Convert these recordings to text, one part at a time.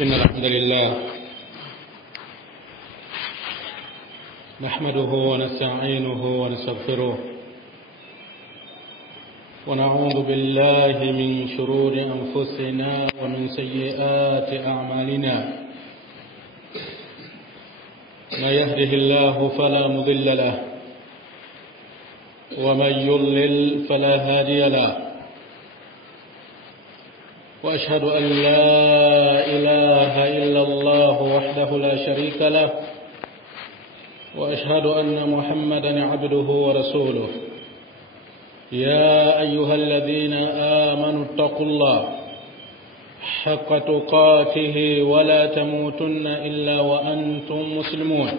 إن الحمد لله نحمده ونستعينه ونستغفره ونعوذ بالله من شرور أنفسنا ومن سيئات أعمالنا من يهده الله فلا مضل له ومن يضلل فلا هادي له وأشهد أن لا إله إلا الله وحده لا شريك له وأشهد أن محمدا عبده ورسوله يا أيها الذين آمنوا اتقوا الله حق تقاته ولا تموتن إلا وأنتم مسلمون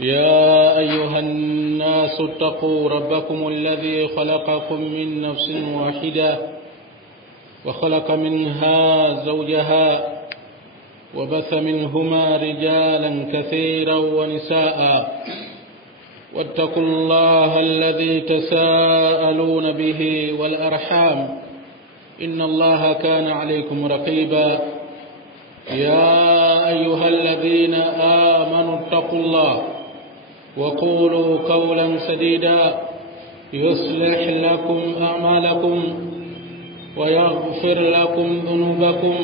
يا أيها الناس اتقوا ربكم الذي خلقكم من نفس واحدة وخلق منها زوجها وبث منهما رجالا كثيرا ونساء واتقوا الله الذي تساءلون به والأرحام إن الله كان عليكم رقيبا يا أيها الذين آمنوا اتقوا الله وقولوا قولا سديدا يصلح لكم أعمالكم ويغفر لكم ذنوبكم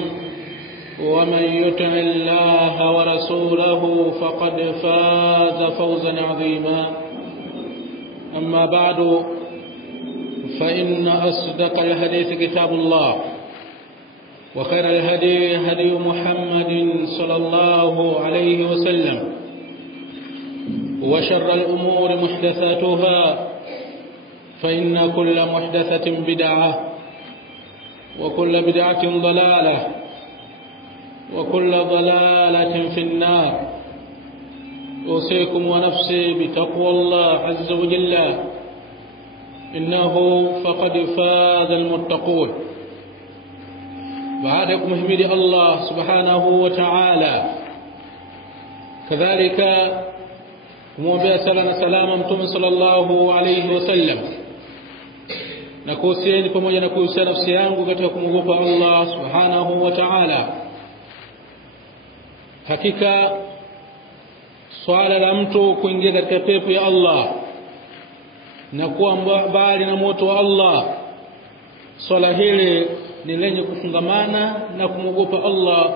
ومن يطع الله ورسوله فقد فاز فوزا عظيما أما بعد فإن أصدق الحديث كتاب الله وخير الهدي هدي محمد صلى الله عليه وسلم وشر الأمور محدثاتها فإن كل محدثة بدعة وكل بدعة ضلالة وكل ضلالة في النار أوصيكم ونفسي بتقوى الله عز وجل إنه فقد فاز المتقون. بعدكم حمد الله سبحانه وتعالى كذلك kumwombea sala na salama mtume sallallahu alayhi wasallam na kuhusieni pamoja na kuhusia nafsi yangu katika kumwogopa Allah subhanahu wa ta'ala. Hakika swala la mtu kuingia katika pepo ya Allah na kuwa mbali na moto wa Allah, swala hili ni lenye kufungamana na kumwogopa Allah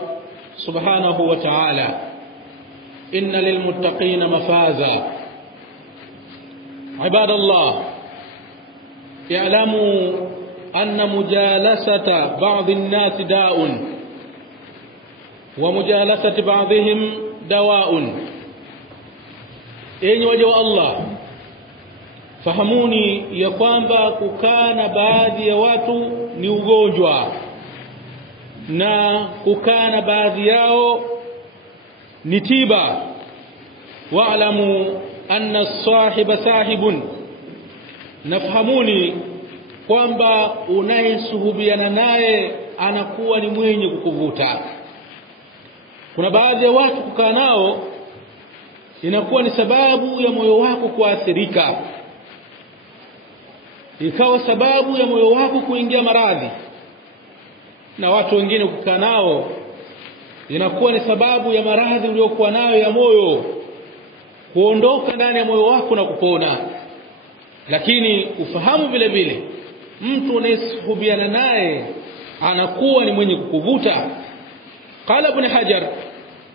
subhanahu wa ta'ala. inna lilmuttaqina mafaza. ibadallah, ya'lamu anna mujalasata ba'dhi an-nas da'un wa mujalasati ba'dihim dawa'un. Enyi waja wa Allah, fahamuni ya kwamba kukaa na baadhi ya watu ni ugonjwa na kukaa na baadhi yao ni tiba. Wa'lamu anna as-sahiba sahibun, nafahamuni kwamba unayesuhubiana naye anakuwa ni mwenye kukuvuta. Kuna baadhi ya watu kukaa nao inakuwa ni sababu ya moyo wako kuathirika, ikawa sababu ya moyo wako kuingia maradhi, na watu wengine kukaa nao inakuwa ni sababu ya maradhi uliyokuwa nayo ya moyo kuondoka ndani ya moyo wako na kupona. Lakini ufahamu vile vile mtu unayesuhubiana naye anakuwa ni mwenye kukuvuta. Qala Ibn Hajar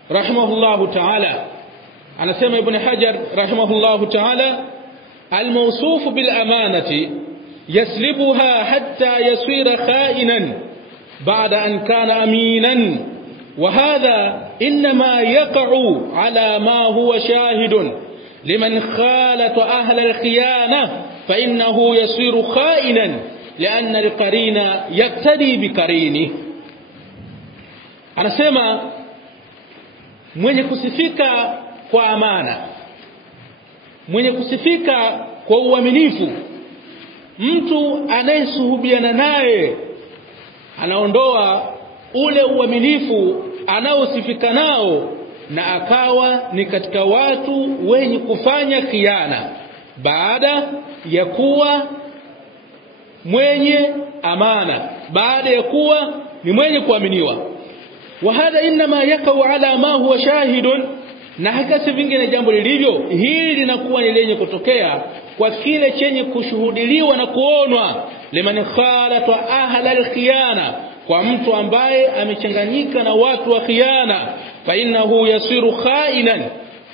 rahimahullahu ta'ala, anasema Ibn Hajar rahimahullahu ta'ala, al-mawsuf bil amanati yaslibuha hatta yasira kha'inan ba'da an kana aminan, wa hadha inma yaqa'u ala ma huwa shahidun liman khalata ahla al-khiyana fa innahu yasiru kha'inan lianna al-qarina yaktadi bikarini. Anasema mwenye kusifika kwa amana, mwenye kusifika kwa uaminifu, mtu anayesuhubiana naye anaondoa ule uaminifu anaosifika nao na akawa ni katika watu wenye kufanya khiana baada ya kuwa mwenye amana, baada ya kuwa ni mwenye kuaminiwa. wa hadha inma yakau ala ma huwa shahidun, na hakika vingine jambo lilivyo hili linakuwa ni lenye kutokea kwa kile chenye kushuhudiliwa na kuonwa, liman khalata ahla alkhiyana, kwa mtu ambaye amechanganyika na watu wa khiana, fa innahu yasiru khainan,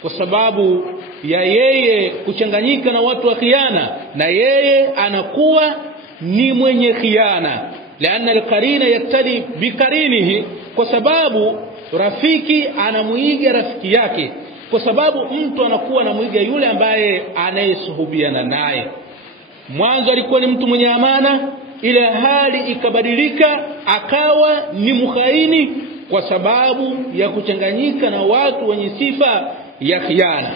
kwa sababu ya yeye kuchanganyika na watu wa khiana na yeye anakuwa ni mwenye khiana. Laana alqarina yaktadi bikarinihi, kwa sababu rafiki anamuiga rafiki yake, kwa sababu mtu anakuwa anamuiga yule ambaye anayesuhubiana naye. Mwanzo alikuwa ni mtu mwenye amana, ile hali ikabadilika akawa ni mkhaini kwa sababu ya kuchanganyika na watu wenye sifa ya khiana.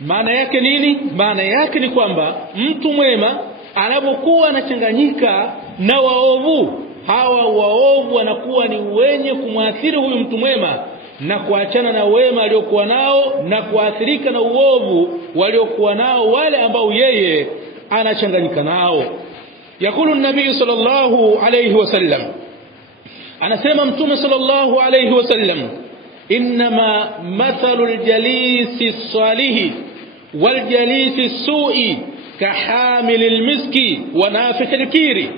Maana yake nini? Maana yake ni kwamba mtu mwema anapokuwa anachanganyika na waovu, hawa waovu wanakuwa ni wenye kumwathiri huyu mtu mwema na kuachana na wema aliokuwa nao na kuathirika na uovu waliokuwa nao wale ambao yeye anachanganyika nao. Yakulu nabii sallallahu alayhi wasallam, anasema mtume sallallahu alayhi wasallam, inma mathalul jalisi salihi wal jalisi su'i kahamilil miski wa nafikhil kiri,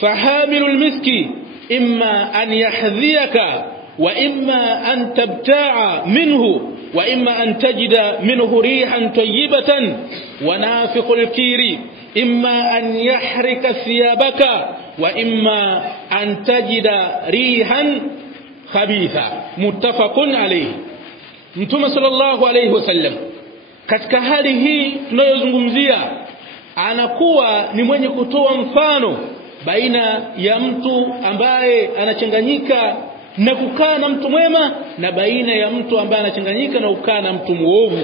fahamilul miski imma an yahdhiyaka wa imma an tabta'a minhu wa imma an tajida minhu rihan tayyibatan, wa nafikhul kiri imma an yahrika thiyabaka wa imma an tajida rihan khabitha. Muttafaqun alayhi. Mtume sallallahu alayhi wasallam katika hali hii tunayozungumzia anakuwa ni mwenye kutoa mfano baina ya mtu ambaye anachanganyika na kukaa na mtu mwema na baina ya mtu ambaye anachanganyika na kukaa na mtu muovu.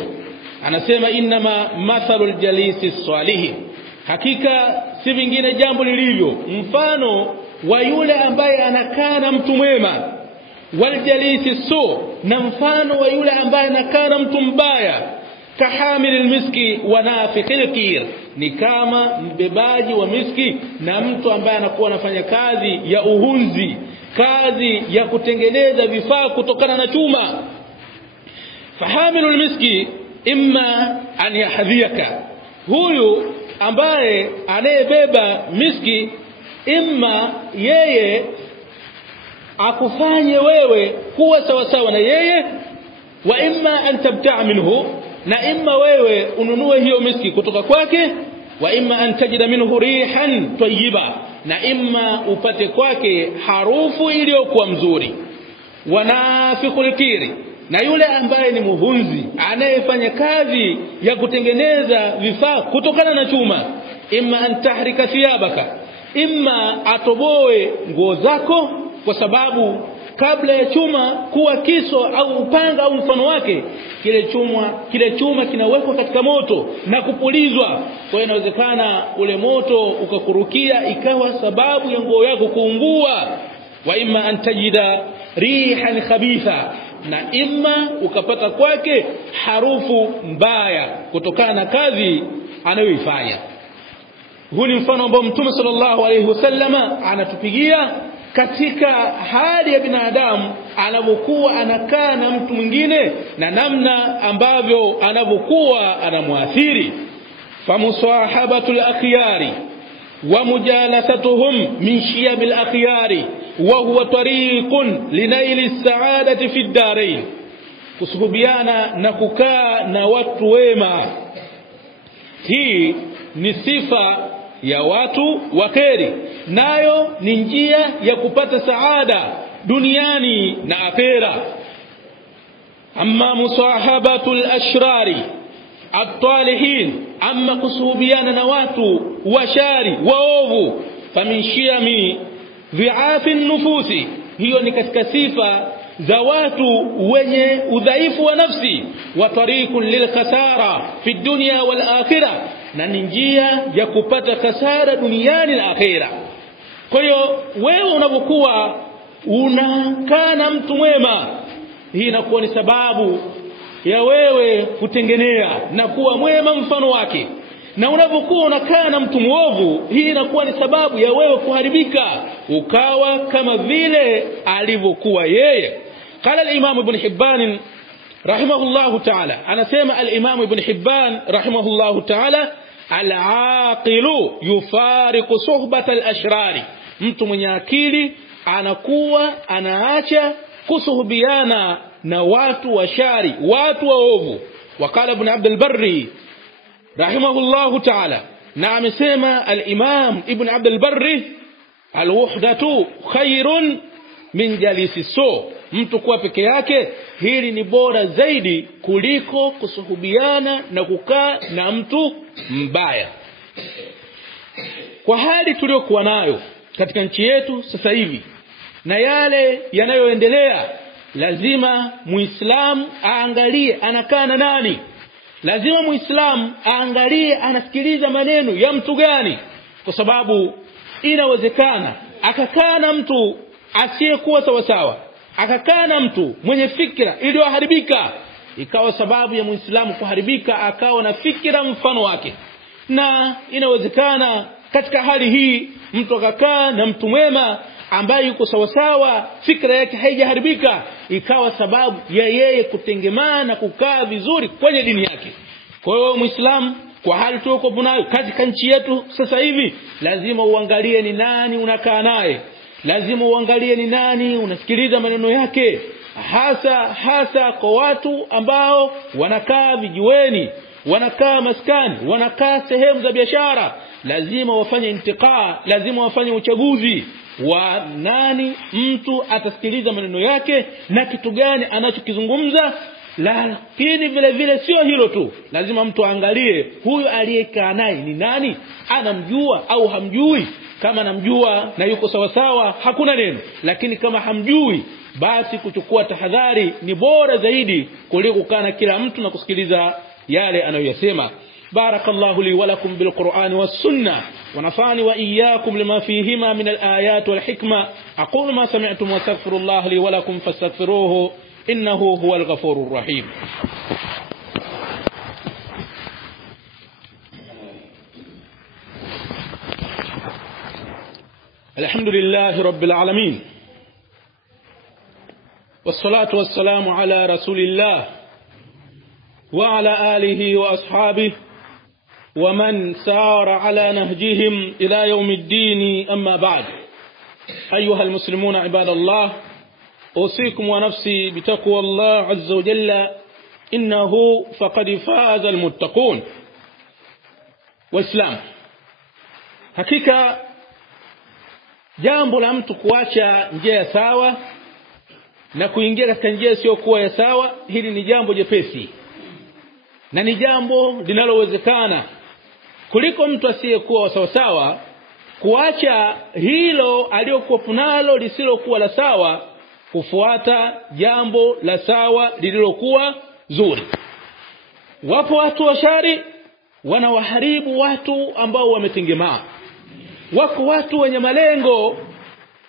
Anasema inma mathalul jalisi salihi, hakika si vingine jambo lilivyo mfano wa yule ambaye anakaa na mtu mwema, wal jalisi su, na mfano wa yule ambaye anakaa na mtu mbaya, kahamilil miski wa nafikhil kir, ni kama mbebaji wa miski na mtu ambaye anakuwa anafanya kazi ya uhunzi, kazi ya kutengeneza vifaa kutokana na chuma. Fahamilul miski imma an yahdhiyaka, huyu ambaye anayebeba miski imma yeye akufanye wewe kuwa sawa sawa na yeye, wa imma an tabta'a minhu, na imma wewe ununue hiyo miski kutoka kwake, wa imma an tajida minhu rihan tayyiba, na imma upate kwake harufu iliyokuwa mzuri. Wa nafikhul kiri, na yule ambaye ni muhunzi anayefanya kazi ya kutengeneza vifaa kutokana na chuma, imma an tahrika thiyabaka, imma atoboe nguo zako, kwa sababu kabla ya chuma kuwa kiso au upanga au mfano wake, kile chuma kinawekwa katika moto na kupulizwa. Kwa hiyo inawezekana ule moto ukakurukia ikawa sababu ya nguo yako kuungua. Wa imma an tajida rihan khabitha, na imma ukapata kwake harufu mbaya kutokana na kazi anayoifanya. Huu ni mfano ambao Mtume sallallahu alayhi wasallama anatupigia katika hali ya binadamu anapokuwa anakaa na mtu mwingine na namna ambavyo anapokuwa anamuathiri. Famusahabatul akhyari wa mujalasatuhum min shiyabil akhyari wa huwa tariqun linaili saadati fi ddarain, kusuhubiana na kukaa na watu wema, hii ni sifa ya watu wa kheri, nayo ni njia ya kupata saada duniani na akhera. Amma musahabatul ashrari at-talihin, amma kusuhubiana na watu washari waovu, famin shiyami dhi'afi nufusi, hiyo ni katika sifa za watu wenye udhaifu wa nafsi, wa tariqun lil khasara fi dunya wal akhirah, na ni njia ya kupata khasara duniani na akhera. Kwa hiyo wewe unapokuwa unakaa na mtu mwema, hii inakuwa ni sababu ya wewe kutengenea na kuwa mwema mfano wake, na unapokuwa unakaa na mtu muovu, hii inakuwa ni sababu ya wewe kuharibika ukawa kama vile alivyokuwa yeye. Qala al-Imam Ibn Hibban rahimahullahu ta'ala, anasema al-Imam Ibn Hibban rahimahullahu ta'ala, al-aqilu yufariqu suhbata al-ashrari, mtu mwenye akili anakuwa anaacha kusuhubiana na watu washari, watu waovu. Waqala Ibn Abd al-Barri rahimahullahu ta'ala, na amesema al-Imam Ibn Abd al-Barri, al-wuhdatu khairun min jalisi su, mtu kuwa peke yake hili ni bora zaidi kuliko kusuhubiana na kukaa na mtu mbaya. Kwa hali tuliyokuwa nayo katika nchi yetu sasa hivi na yale yanayoendelea, lazima Muislamu aangalie anakaa na nani. Lazima Muislamu aangalie anasikiliza maneno ya mtu gani, kwa sababu inawezekana akakaa na mtu asiyekuwa sawa sawa, akakaa na mtu mwenye fikra iliyoharibika, ikawa sababu ya Muislamu kuharibika, akawa na fikra mfano wake. Na inawezekana katika hali hii mtu akakaa na mtu mwema ambaye yuko sawa sawa, fikra yake haijaharibika, ikawa sababu ya yeye kutengemana kukaa vizuri kwenye dini yake. Kwa hiyo Muislamu, kwa hali tuko nayo katika nchi yetu sasa hivi, lazima uangalie ni nani unakaa naye, lazima uangalie ni nani unasikiliza maneno yake, hasa kwa watu ambao wanakaa vijiweni, wanakaa maskani, wanakaa sehemu za biashara. Lazima wafanye intiqaa, lazima wafanye uchaguzi wa nani mtu atasikiliza maneno yake na kitu gani anachokizungumza. Lakini vile vile sio hilo tu, lazima mtu aangalie huyu aliyekaa naye ni nani, anamjua au hamjui. Kama anamjua na yuko sawa sawa, hakuna neno, lakini kama hamjui, basi kuchukua tahadhari ni bora zaidi kuliko kukaa na kila mtu na kusikiliza yale anayoyasema. Barakallahu li wa lakum bil Qur'ani was sunnah wa nafa'ani wa iyyakum lima fihima min al ayat wal hikma. Aqulu ma sami'tum wa astaghfirullaha li wa lakum fastaghfiruhu innahu huwal ghafurur rahim. Alhamdulillahi rabbil alamin, wassalatu wassalamu ala rasulillah wa ala alihi wa ashabihi wa man sara ala nahjihim ila yawmiddin. Amma ba'd, ayuha almuslimuna ibadallah, usikum wa nafsi bitaqwa Allah azza wa jalla, innahu faqad faza almuttaqun. Waislam, hakika jambo la mtu kuacha njia ya sawa na kuingia katika njia isiyokuwa ya sawa, hili ni jambo jepesi na ni jambo linalowezekana kuliko mtu asiyekuwa sawa sawa kuacha hilo aliyokuwa nalo lisilokuwa la sawa, kufuata jambo la sawa lililokuwa zuri. Wapo watu washari wanawaharibu watu ambao wametengemaa. Wako watu wenye malengo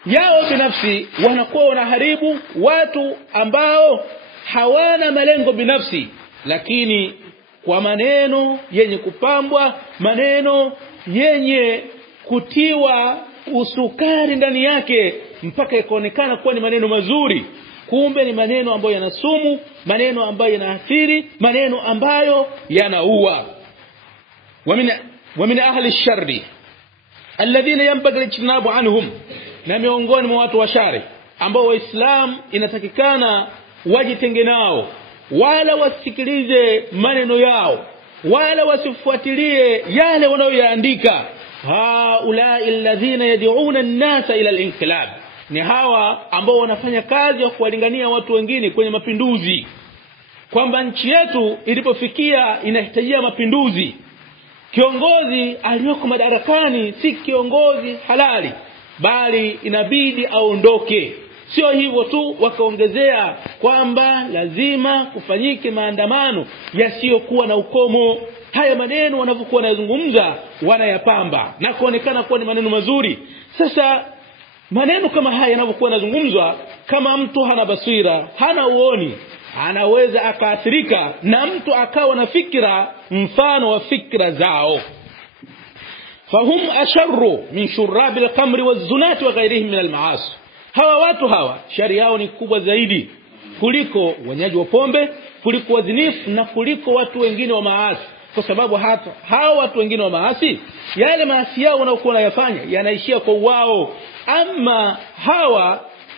yao binafsi, wanakuwa wanaharibu watu ambao hawana malengo binafsi, lakini kwa maneno yenye kupambwa, maneno yenye kutiwa usukari ndani yake mpaka ikaonekana kuwa ni maneno mazuri, kumbe ni maneno ambayo yanasumu, maneno ambayo yanaathiri, maneno ambayo yanaua. Wa min ahli ash-sharri alladhina yanbaghi al-ijtinabu anhum, na miongoni mwa watu washari ambao Waislamu inatakikana wajitenge nao, wala wasikilize maneno yao, wala wasifuatilie yale wanayoyaandika. Haulai alladhina yad'una an-nasa ila al-inqilab, ni hawa ambao wanafanya kazi ya kuwalingania watu wengine kwenye mapinduzi, kwamba nchi yetu ilipofikia inahitajia mapinduzi. Kiongozi aliyoko madarakani si kiongozi halali, bali inabidi aondoke. Sio hivyo tu, wakaongezea kwamba lazima kufanyike maandamano yasiyokuwa na ukomo. Haya maneno wanavyokuwa wanazungumza wanayapamba na kuonekana kuwa ni maneno mazuri. Sasa maneno kama haya yanavyokuwa yanazungumzwa, kama mtu hana basira, hana uoni, anaweza akaathirika na mtu akawa na fikra mfano wa fikra zao. Fahum asharru min shurrabil khamri waz-zunati wa ghayrihim min al-ma'asi. Hawa watu hawa shari yao ni kubwa zaidi kuliko wanyaji wa pombe, kuliko wazinifu na kuliko watu wengine wa maasi, kwa sababu hata hao watu wengine wa maasi yale maasi yao wanaokuwa wanayafanya yanaishia kwa wao. Ama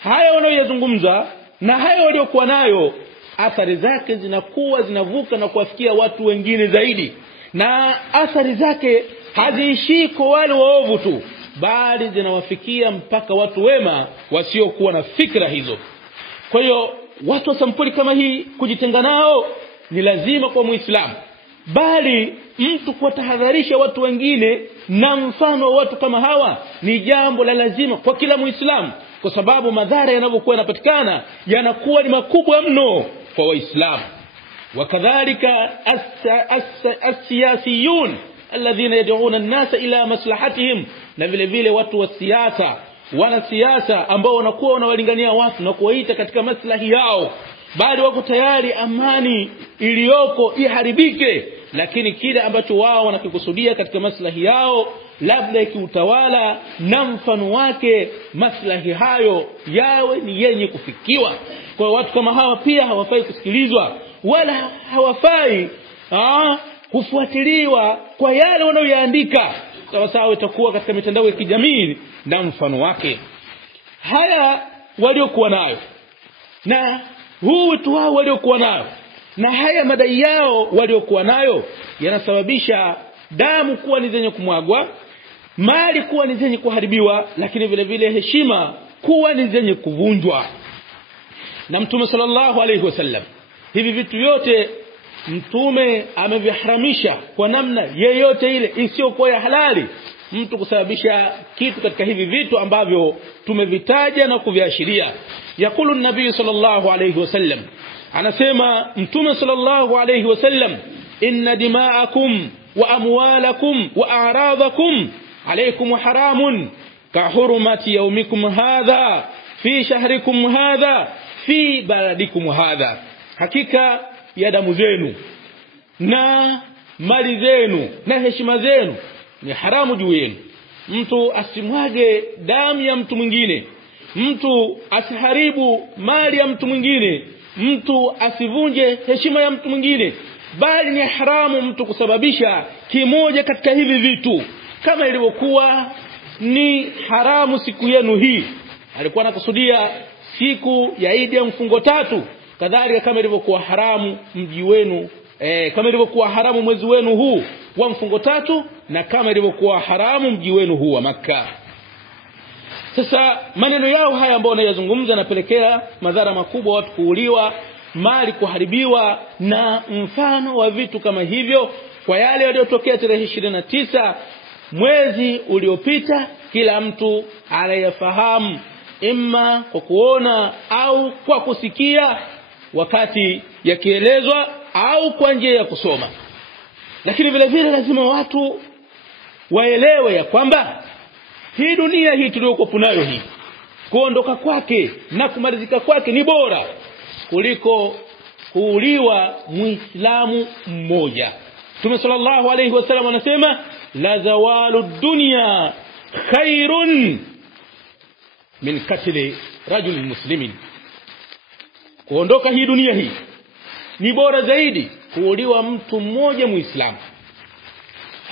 haya wanaoyazungumza na hayo waliokuwa nayo, athari zake zinakuwa zinavuka na kuwafikia watu wengine zaidi, na athari zake haziishii kwa wale waovu tu, bali zinawafikia mpaka watu wema wasiokuwa na fikra hizo. Kwa hiyo watu wa sampuli kama hii kujitenga nao ni lazima kwa Muislamu, bali mtu kuwatahadharisha watu wengine na mfano wa watu kama hawa ni jambo la lazima kwa kila Muislamu, kwa sababu madhara yanavyokuwa yanapatikana yanakuwa ni makubwa mno kwa Waislamu. Wakadhalika as-siyasiyun alladhina yad'una an-nasa ila maslahatihim, na vile vile watu wa siasa, wanasiasa ambao wanakuwa wanawalingania watu na kuwaita katika maslahi yao, bali wako tayari amani iliyoko iharibike, lakini kile ambacho wao wanakikusudia katika maslahi yao labda kiutawala na mfano wake, maslahi hayo yawe ni yenye kufikiwa. Kwa watu kama hawa pia hawafai kusikilizwa wala hawafai kufuatiliwa kwa yale wanayoyaandika, sawa itakuwa katika mitandao ya kijamii na mfano wake. Haya waliokuwa nayo na huu watu wao waliokuwa nayo na haya madai yao waliokuwa nayo yanasababisha damu kuwa ni zenye kumwagwa, mali kuwa ni zenye kuharibiwa, lakini vile vile heshima kuwa ni zenye kuvunjwa. Na Mtume sallallahu alayhi wasallam hivi vitu vyote Mtume ameviharamisha kwa namna yeyote ile isiyokuwa ya halali mtu kusababisha kitu katika hivi vitu ambavyo tumevitaja na kuviashiria. Yakulu nabii sallallahu alayhi wasallam, anasema Mtume sallallahu alayhi wasallam, inna dima'akum wa amwalakum wa a'radakum alaykum haramun ka hurmati yawmikum hadha fi shahrikum hadha fi baladikum hadha. Hakika ya damu zenu na mali zenu na heshima zenu ni haramu juu yenu. Mtu asimwage damu ya mtu mwingine, mtu asiharibu mali ya mtu mwingine, mtu asivunje heshima ya mtu mwingine, bali ni haramu mtu kusababisha kimoja katika hivi vitu, kama ilivyokuwa ni haramu siku yenu hii. Alikuwa anakusudia siku ya Eid ya mfungo 3, kadhalika kama ilivyokuwa haramu mji wenu, kama ilivyokuwa haramu mwezi wenu huu wa mfungo 3, na kama ilivyokuwa haramu mji wenu huu wa Makkah. Sasa maneno yao haya ambao wanayazungumza yanapelekea madhara makubwa, watu kuuliwa, mali kuharibiwa na mfano wa vitu kama hivyo. Kwa yale yaliyotokea tarehe 29 mwezi uliopita, kila mtu anayafahamu, imma kwa kuona au kwa kusikia wakati yakielezwa au kwa njia ya kusoma. Lakini vile vile lazima watu waelewe ya kwamba hii dunia hii tuliyokuwa nayo hii, kuondoka kwake na kumalizika kwake ni bora kuliko kuuliwa Muislamu mmoja. Mtume sallallahu alayhi wasallam anasema, la zawalu dunya khairun min katli rajul muslimin. Kuondoka hii dunia hii ni bora zaidi kuuliwa mtu mmoja Muislamu.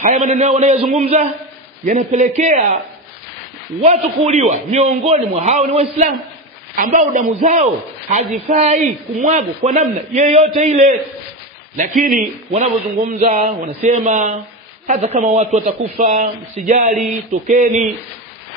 Haya maneno wanayozungumza yanapelekea watu kuuliwa, miongoni mwa hao ni Waislamu ambao damu zao hazifai kumwagwa kwa namna yeyote ile. Lakini wanapozungumza wanasema hata kama watu watakufa msijali, tokeni,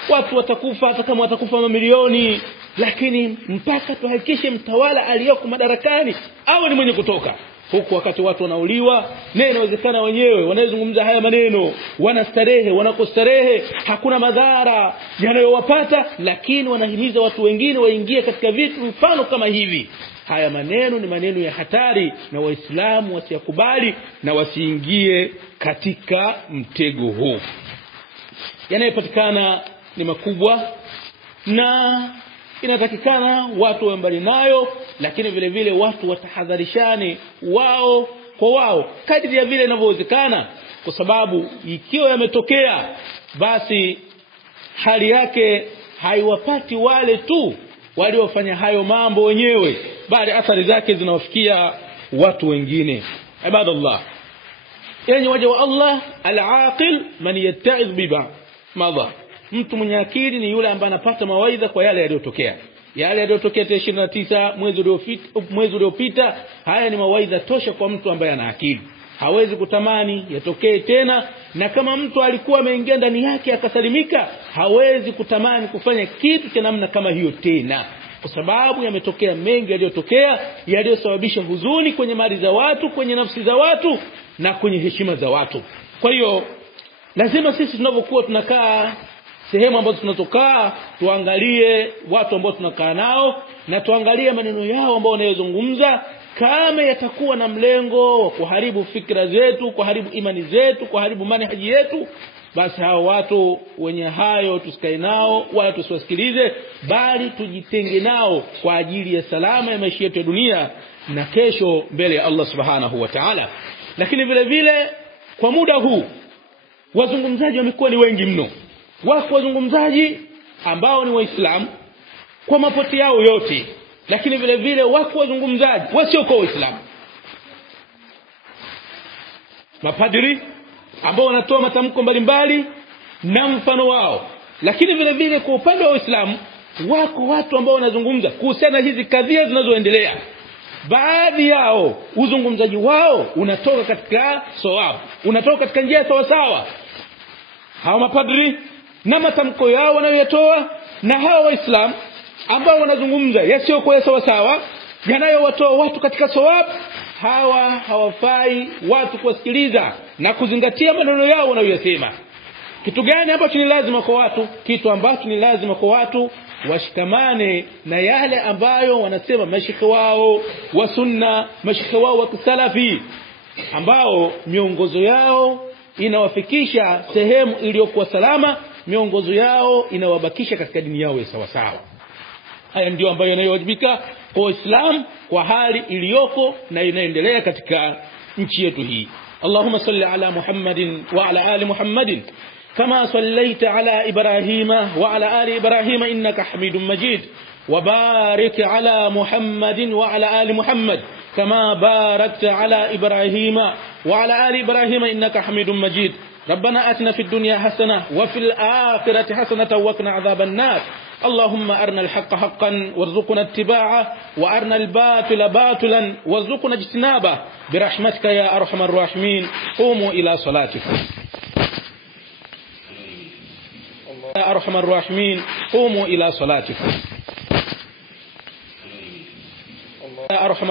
watu watakufa hata kama watakufa mamilioni, lakini mpaka tuhakikishe mtawala aliyoko madarakani au ni mwenye kutoka. Huku wakati watu wanauliwa, na inawezekana wenyewe wanazungumza haya maneno, wanastarehe, wanakostarehe, hakuna madhara yanayowapata, lakini wanahimiza watu wengine waingie katika vitu mfano kama hivi. Haya maneno ni maneno ya hatari, na Waislamu wasiyakubali na wasiingie katika mtego huu. Yanayopatikana ni makubwa, na inatakikana watu wawe mbali nayo, lakini vile vile watu watahadharishane wao kwa wao kadri ya vile inavyowezekana, kwa sababu ikiwa yametokea basi hali yake haiwapati wale tu waliofanya hayo mambo wenyewe, bali athari zake zinawafikia watu wengine. Ibadallah, yani waja wa Allah, al-aqil man yatta'iz biba madha, mtu mwenye akili ni yule ambaye anapata mawaidha kwa yale yaliyotokea. Yale yaliyotokea 29 mwezi uliopita, haya ni mawaidha tosha kwa mtu ambaye ana akili. Hawezi kutamani yatokee tena, na kama mtu alikuwa ameingia ndani yake akasalimika, hawezi kutamani kufanya kitu cha namna kama hiyo tena, kwa sababu yametokea mengi yaliyotokea yaliyosababisha huzuni kwenye mali za watu, kwenye nafsi za watu na kwenye heshima za watu. Kwa hiyo lazima sisi tunapokuwa tunakaa sehemu ambazo tunatokaa, tuangalie watu ambao tunakaa nao na tuangalie maneno yao ambao wanayozungumza, kama yatakuwa na mlengo wa kuharibu fikra zetu, kuharibu imani zetu, kuharibu manhaji yetu, basi hao watu wenye hayo tusikae nao wala tusiwasikilize, bali tujitenge nao kwa ajili ya salama ya maisha yetu ya dunia na kesho mbele ya Allah subhanahu wa ta'ala. Lakini vile vile kwa muda huu wazungumzaji wamekuwa ni wengi mno. Wako wazungumzaji ambao ni Waislamu kwa mapoti yao yote, lakini vile vile wako wazungumzaji wasio kwa Waislamu, mapadri ambao wanatoa matamko mbalimbali na mfano wao. Lakini vile vile kwa upande wa Uislamu wako watu ambao wanazungumza kuhusiana hizi kadhia zinazoendelea. Baadhi yao uzungumzaji wao unatoka katika sawabu, unatoka katika njia sawa sawa. Hao mapadri na matamko yao wanayotoa, na hao Waislamu ambao wanazungumza yasio kwa sawa sawa yanayowatoa watu katika sawabu, hawa hawafai watu kusikiliza na kuzingatia maneno yao wanayosema. Kitu gani ambacho ni lazima kwa watu? Kitu ambacho ni lazima kwa watu washikamane na yale ambayo wanasema mashekhe wao wa sunna, mashekhe wao wa kisalafi, ambao miongozo yao inawafikisha sehemu iliyokuwa salama, miongozo yao inawabakisha katika dini yao ya sawa sawa. Haya ndio ambayo yanayowajibika kwa Uislamu kwa hali iliyoko na inaendelea katika nchi yetu hii. Allahumma salli ala Muhammadin wa ala ali Muhammadin kama sallaita ala Ibrahima wa ala ali Ibrahima innaka Hamidum Majid, wa barik ala Muhammadin wa ala ali Muhammad kama barakta ala Ibrahima wa ala ali Ibrahima innaka Hamidum Majid. ربنا آتنا في الدنيا حسنة وفي الآخرة حسنة وقنا عذاب النار. اللهم أرنا الحق حقا وارزقنا اتباعه، وأرنا الباطل باطلا وارزقنا اجتنابه برحمتك يا أرحم الراحمين. قوموا إلى صلاتكم. يا أرحم الراحمين قوموا إلى صلاتكم. يا أرحم